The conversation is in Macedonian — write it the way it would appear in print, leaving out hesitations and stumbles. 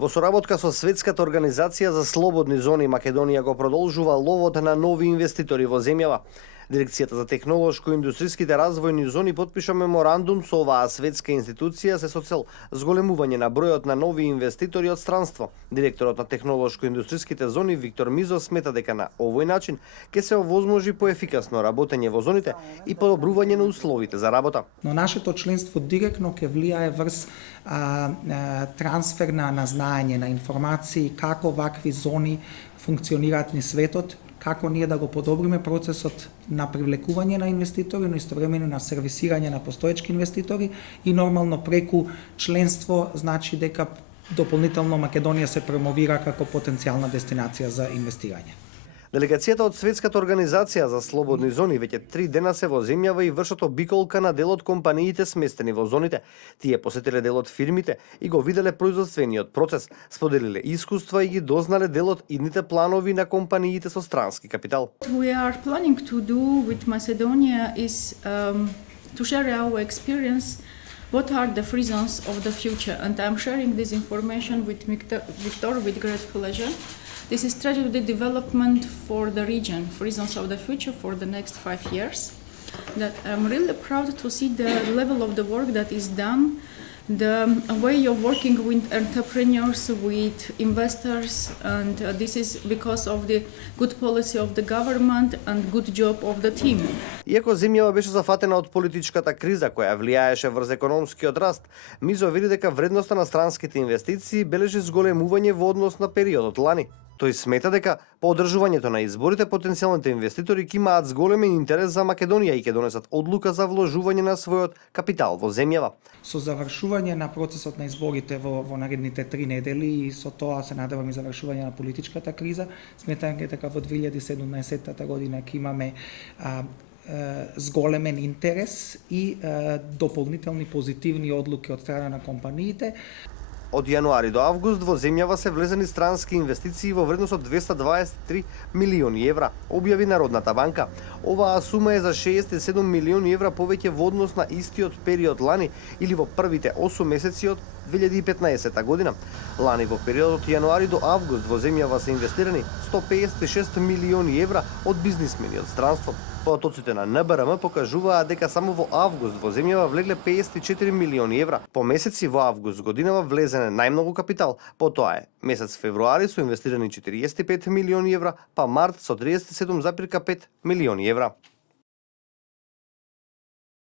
Во соработка со Светската организација за слободни зони Македонија го продолжува ловот на нови инвеститори во земјава. Дирекцијата за технолошко-индустријските развојни зони потпиша меморандум со оваа светска институција со цел зголемување на бројот на нови инвеститори од странство. Директорот на технолошко-индустријските зони Виктор Мизо смета дека на овој начин ќе се овозможи поефикасно работење во зоните и подобрување на условите за работа. Но нашето членство директно ќе влијае врз трансфер на знаење, на информации, како вакви зони функционираат низ светот, како ние да го подобриме процесот на привлекување на инвеститори, но истовремено на сервисирање на постоечки инвеститори и нормално преку членство значи дека дополнително Македонија се промовира како потенцијална дестинација за инвестирање. Делегацијата од Светската организација за слободни зони веќе 3 дена се во земјава и вршат обиколка на дел од компаниите сместени во зоните. Тие посетиле дел од фирмите и го виделе производствениот процес, споделиле искуства и ги дознале дел од идните планови на компаниите со странски капитал. We are planning to do with Macedonia is to share our experience. What are the free zones of the future? And I'm sharing this information with Victor with great pleasure. This is strategic development for the region, free zones of the future for the next 5 years. That I'm really proud to see the level of the work that is done, the way of working with entrepreneurs, with investors, and this is because of the good policy of the government and good job of the team. Иако земјава беше зафатена од политичката криза која влијаеше врз економскиот раст, Мизо види дека вредноста на странските инвестиции бележи зголемување во однос на периодот лани. Тој смета дека по одржувањето на изборите потенцијалните инвеститори ќе имаат зголемен интерес за Македонија и ќе донесат одлука за вложување на својот капитал во земјава. Со завршување на процесот на изборите во наредните 3 недели и со тоа се надевам и завршување на политичката криза, сметам дека во 2017 година ќе имаме зголемен интерес и дополнителни позитивни одлуки од страна на компаниите. Од јануари до август во земјава се влезени странски инвестиции во вредност од 223 милиони евра, објави Народната банка. Оваа сума е за 67 милиони евра повеќе во однос на истиот период лани или во првите 8 месеци од 2015 година. Лани во периодот јануари до август во земјава се инвестирани 156 милиони евра од бизнисмени од странство. Потоците на НБРМ покажуваат дека само во август во земјава влегле 54 милиони евра. По месеци во август годинава влезене најмногу капитал, потоа е месец февруари со инвестирани 45 милиони евра, па март со 37,5 милиони евра.